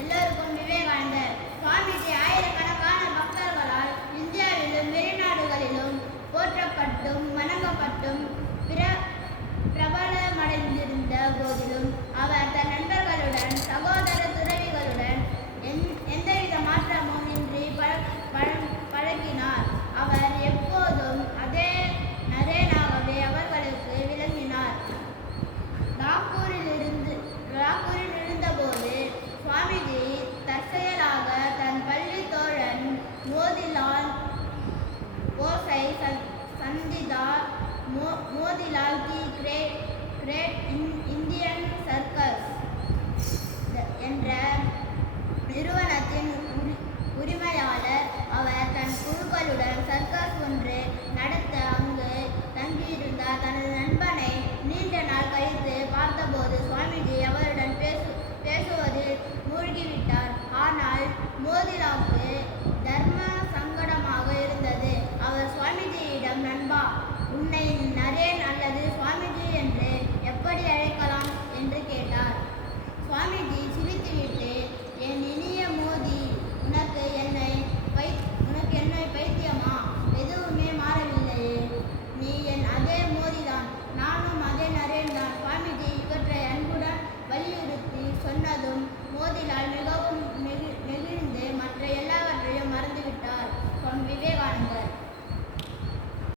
எல்லோருக்கும் விவேகானந்தர். சுவாமிஜி ஆயிரக்கணக்கான பக்தர்களால் இந்தியாவிலும் வெளிநாடுகளிலும் போற்றப்பட்டும் வணங்கப்பட்டும் பிரபலமடைந்திருந்த போதிலும் அவர் தன் நண்பர்களுடன் சகோதர துறவிகளுடன் எந்தவித மாற்றமும் இன்றி பழகினார். அவர் எப்போதும் அதே நரேனாகவே அவர்களுக்கு விளங்கினார். லாகூரில் இருந்தபோது சுவாமிஜி தற்செயலாக தன் பள்ளி தோழன் மோதிலால் போஸை சந்தித்தார். மோதிலால் தி கிரேட் இந்தியன் சர்க்கஸ் என்ற நிறுவனத்தின் உரிமையாளர். அவர் தன் குழுக்களுடன் சர்க்கஸ் ஒன்று நடத்த அங்கு தங்கியிருந்தார். தனது நண்பனை நீண்ட நாள் கழித்து பார்த்தபோது